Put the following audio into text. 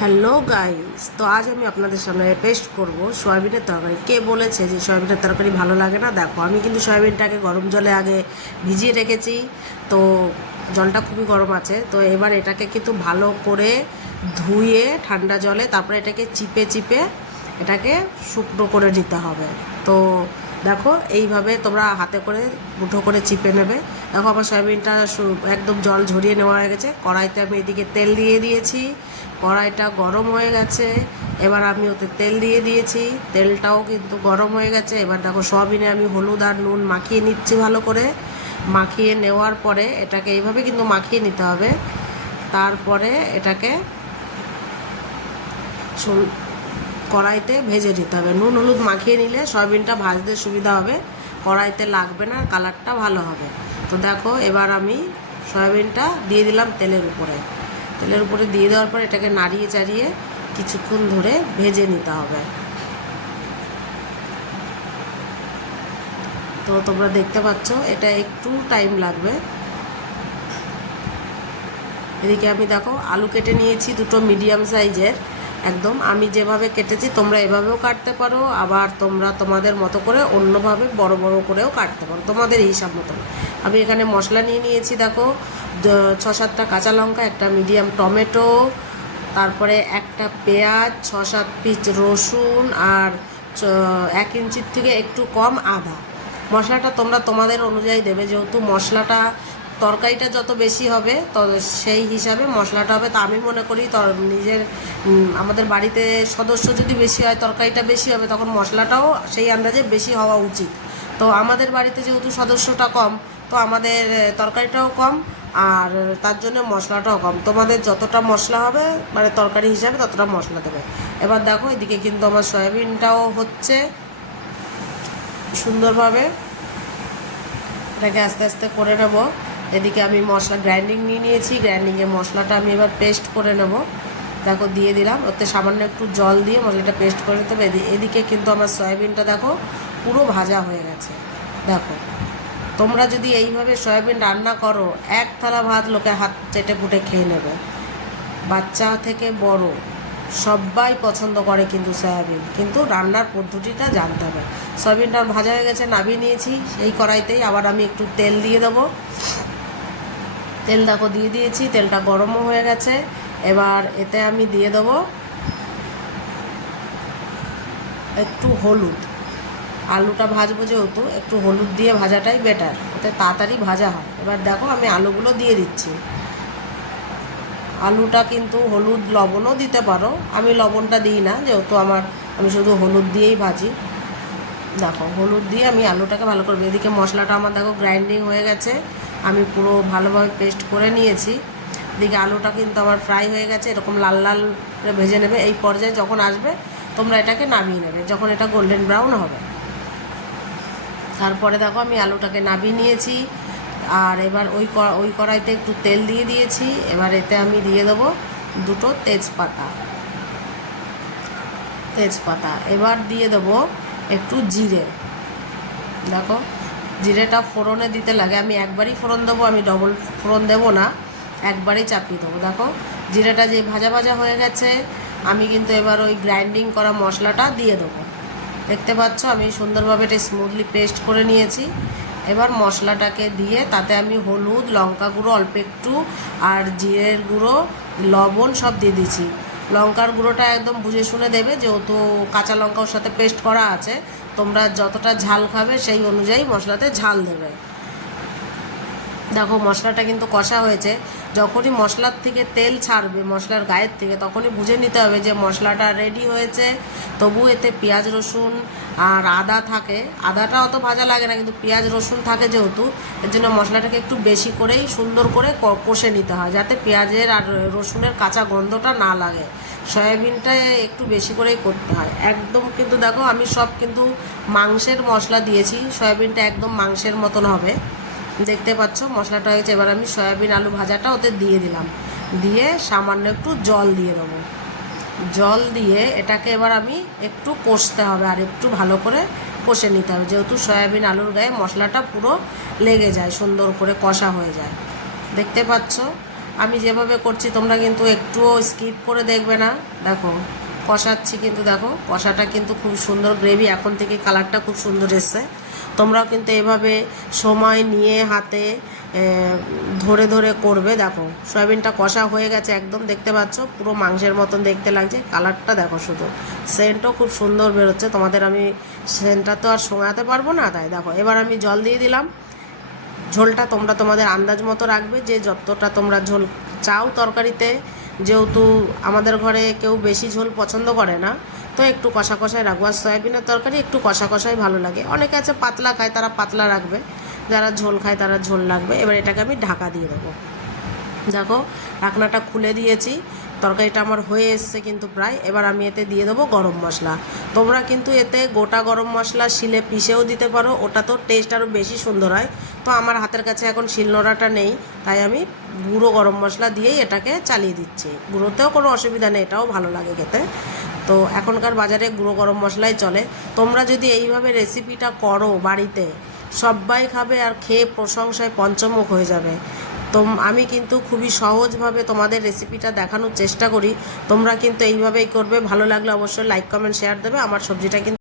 Hello guys, তো আজ আমি আপনাদের সামনে পেস্ট করব সয়াবিনের তরকারি। কে বলেছে যে সয়াবিনের তরকারি ভালো লাগে না? দেখো, আমি কিন্তু সয়াবিনটাকে গরম জলে আগে ভিজিয়ে রেখেছি। তো জলটা খুবই গরম আছে। তো এবার এটাকে কিন্তু ভালো করে ধুয়ে ঠান্ডা জলে তারপরে এটাকে চিপে চিপে এটাকে শুকনো করে নিতে হবে। তো দেখো, এইভাবে তোমরা হাতে করে মুঠো করে চিপে নেবে। দেখো, আমার সয়াবিনটা একদম জল ঝরিয়ে নেওয়া হয়ে গেছে। কড়াইতে আমি এদিকে তেল দিয়ে দিয়েছি, কড়াইটা গরম হয়ে গেছে। এবার আমি ওতে তেল দিয়ে দিয়েছি, তেলটাও কিন্তু গরম হয়ে গেছে। এবার দেখো, সয়াবিনে আমি হলুদ আর নুন মাখিয়ে নিচ্ছি ভালো করে। মাখিয়ে নেওয়ার পরে এটাকে এইভাবে কিন্তু মাখিয়ে নিতে হবে। তারপরে এটাকে কড়াইতে ভেজে নিতে হবে। নুন হলুদ মাখিয়ে নিলে সয়াবিনটা ভাজতে সুবিধা হবে, কড়াইতে লাগবে না, কালারটা ভালো হবে। তো দেখো, এবার আমি সয়াবিনটা দিয়ে দিলাম তেলের উপরে। তেলের উপরে দিয়ে দেওয়ার পর এটাকে নাড়িয়ে চাড়িয়ে কিছুক্ষণ ধরে ভেজে নিতে হবে। তো তোমরা দেখতে পাচ্ছ এটা একটু টাইম লাগবে। এদিকে আমি দেখো আলু কেটে নিয়েছি দুটো মিডিয়াম সাইজের। একদম আমি যেভাবে কেটেছি তোমরা এভাবেও কাটতে পারো, আবার তোমরা তোমাদের মতো করে অন্যভাবে বড় বড় করেও কাটতে পারো, তোমাদের হিসাব মতন। আমি এখানে মশলা নিয়ে নিয়েছি। দেখো, 6-7টা কাঁচা লঙ্কা, একটা মিডিয়াম টমেটো, তারপরে একটা পেঁয়াজ, 6-7 পিস রসুন, আর 1 ইঞ্চির থেকে একটু কম আদা। মশলাটা তোমরা তোমাদের অনুযায়ী দেবে, যেহেতু মশলাটা তরকারিটা যত বেশি হবে তো সেই হিসাবে মশলাটা হবে। তা আমি মনে করি নিজের আমাদের বাড়িতে সদস্য যদি বেশি হয়, তরকারিটা বেশি হবে, তখন মশলাটাও সেই আন্দাজে বেশি হওয়া উচিত। তো আমাদের বাড়িতে যেহেতু সদস্যটা কম, তো আমাদের তরকারিটাও কম, আর তার জন্য মশলাটাও কম। তোমাদের যতটা মশলা হবে মানে তরকারি হিসাবে ততটা মশলা দেবে। এবার দেখো, এদিকে কিন্তু আমার সয়াবিনটাও হচ্ছে সুন্দরভাবে। এটাকে আস্তে আস্তে করে নেব। এদিকে আমি মশলা গ্রাইন্ডিং নিয়ে নিয়েছি, গ্রাইন্ডিংয়ে মশলাটা আমি এবার পেস্ট করে নেব। দেখো, দিয়ে দিলাম, ওতে সামান্য একটু জল দিয়ে মশলাটা পেস্ট করে নিতে হবে। এদিকে কিন্তু আমার সয়াবিনটা দেখো পুরো ভাজা হয়ে গেছে। দেখো, তোমরা যদি এইভাবে সয়াবিন রান্না করো, এক থালা ভাত লোকে হাত চেটে পুটে খেয়ে নেবে। বাচ্চা থেকে বড় সবাই পছন্দ করে কিন্তু সয়াবিন, কিন্তু রান্নার পদ্ধতিটা জানতে হবে। সয়াবিনটা ভাজা হয়ে গেছে, নামিয়ে নিয়েছি। সেই কড়াইতেই আবার আমি একটু তেল দিয়ে দেবো। তেল দেখো দিয়ে দিয়েছি, তেলটা গরমও হয়ে গেছে। এবার এতে আমি দিয়ে দেবো একটু হলুদ। আলুটা ভাজবো যেহেতু, একটু হলুদ দিয়ে ভাজাটাই বেটার, ওতে তাড়াতাড়ি ভাজা হয়। এবার দেখো, আমি আলুগুলো দিয়ে দিচ্ছি। আলুটা কিন্তু হলুদ লবণও দিতে পারো, আমি লবণটা দিই না, যেহেতু আমি শুধু হলুদ দিয়েই ভাজি। দেখো, হলুদ দিয়ে আমি আলুটাকে ভালো করবো। এদিকে মশলাটা আমার দেখো গ্রাইন্ডিং হয়ে গেছে, আমি পুরো ভালোভাবে পেস্ট করে নিয়েছি। এদিকে আলুটা কিন্তু আমার ফ্রাই হয়ে গেছে, এরকম লাল লাল করে ভেজে নেবে। এই পর্যায়ে যখন আসবে তোমরা এটাকে নামিয়ে নেবে, যখন এটা গোল্ডেন ব্রাউন হবে। তারপরে দেখো, আমি আলুটাকে নামিয়ে নিয়েছি। আর এবার ওই কড়াইতে একটু তেল দিয়ে দিয়েছি। এবার এতে আমি দিয়ে দেবো দুটো তেজপাতা। এবার দিয়ে দেবো একটু জিরে। দেখো, জিরেটা ফোড়নে দিতে লাগে, আমি একবারই ফোড়ন দেবো, আমি ডবল ফোড়ন দেবো না, একবারই চাপিয়ে দেবো। দেখো, জিরেটা যে ভাজা ভাজা হয়ে গেছে, আমি কিন্তু এবার ওই গ্রাইন্ডিং করা মশলাটা দিয়ে দেবো। দেখতে পাচ্ছ আমি সুন্দরভাবে এটা স্মুথলি পেস্ট করে নিয়েছি। এবার মশলাটাকে দিয়ে তাতে আমি হলুদ, লঙ্কা গুঁড়ো অল্প একটু, আর জিরের গুঁড়ো, লবণ সব দিয়ে দিয়েছি। লঙ্কার গুঁড়োটা একদম বুঝে শুনে দেবে, যেহেতু কাঁচা লঙ্কা ওর সাথে পেস্ট করা আছে। তোমরা যতটা ঝাল খাবে সেই অনুযায়ী মশলাতে ঝাল দেবে। দেখো, মশলাটা কিন্তু কষা হয়েছে। যখনই মশলার থেকে তেল ছাড়বে, মশলার গায়ের থেকে, তখনই বুঝে নিতে হবে যে মশলাটা রেডি হয়েছে। তবু এতে পেঁয়াজ রসুন আর আদা থাকে, আদাটা অত ভাজা লাগে না, কিন্তু পেঁয়াজ রসুন থাকে যেহেতু, এর জন্য মশলাটাকে একটু বেশি করেই সুন্দর করে কষে নিতে হয়, যাতে পেঁয়াজের আর রসুনের কাঁচা গন্ধটা না লাগে। সয়াবিনটা একটু বেশি করেই করতে হয় একদম। কিন্তু দেখো, আমি সব কিন্তু মাংসের মশলা দিয়েছি, সয়াবিনটা একদম মাংসের মতন হবে। দেখতে পাচ্ছ মশলাটা হয়েছে। এবার আমি সয়াবিন আলু ভাজাটা ওতে দিয়ে দিলাম, দিয়ে সামান্য একটু জল দিয়ে দেবো। জল দিয়ে এটাকে এবার আমি একটু কষতে হবে, আর একটু ভালো করে কষে নিতে হবে, যেহেতু সয়াবিন আলুর গায়ে মশলাটা পুরো লেগে যায়, সুন্দর করে কষা হয়ে যায়। দেখতে পাচ্ছ আমি যেভাবে করছি তোমরা কিন্তু একটুও স্কিপ করে দেখবে না। দেখো কষাচ্ছি, কিন্তু দেখো কষাটা কিন্তু খুব সুন্দর গ্রেভি, এখন থেকে কালারটা খুব সুন্দর এসছে। তোমরাও কিন্তু এভাবে সময় নিয়ে হাতে ধরে ধরে করবে। দেখো সয়াবিনটা কষা হয়ে গেছে একদম, দেখতে পাচ্ছ পুরো মাংসের মতন দেখতে লাগছে। কালারটা দেখো, শুধু সেন্টও খুব সুন্দর বেরোচ্ছে। তোমাদের আমি সেন্টটা তো আর শোনাতে পারবো না, তাই দেখো এবার আমি জল দিয়ে দিলাম। ঝোলটা তোমরা তোমাদের আন্দাজ মতো রাখবে, যে যতটা তোমরা ঝোল চাও তরকারিতে। যেহেতু আমাদের ঘরে কেউ বেশি ঝোল পছন্দ করে না, তো একটু কষা কষাই রাখবো। আর সয়াবিনের তরকারি একটু কষা কষাই ভালো লাগে। অনেকে আছে পাতলা খায়, তারা পাতলা রাখবে, যারা ঝোল খায় তারা ঝোল রাখবে। এবার এটাকে আমি ঢাকা দিয়ে দেবো। দেখো ঢাকনাটা খুলে দিয়েছি, তরকারিটা আমার হয়ে এসছে কিন্তু প্রায়। এবার আমি এতে দিয়ে দেবো গরম মশলা। তোমরা কিন্তু এতে গোটা গরম মশলা শিলে পিষেও দিতে পারো, ওটা তো টেস্ট আরও বেশি সুন্দর হয়। তো আমার হাতের কাছে এখন শিলনোড়াটা নেই, তাই আমি গুঁড়ো গরম মশলা দিয়েই এটাকে চালিয়ে দিচ্ছি। গুঁড়োতেও কোনো অসুবিধা নেই, এটাও ভালো লাগে খেতে। তো এখনকার বাজারে গুঁড়ো গরম মশলাই চলে। তোমরা যদি এইভাবে রেসিপিটা করো বাড়িতে, সবাই খাবে আর খেয়ে প্রশংসায় পঞ্চমুখ হয়ে যাবে। তো আমি কিন্তু খুবই সহজভাবে তোমাদের রেসিপিটা দেখানোর চেষ্টা করি। তোমরা কিন্তু এইভাবেই করবে। ভালো লাগলে অবশ্যই লাইক কমেন্ট শেয়ার দেবে। আমার সবজিটা কিন্তু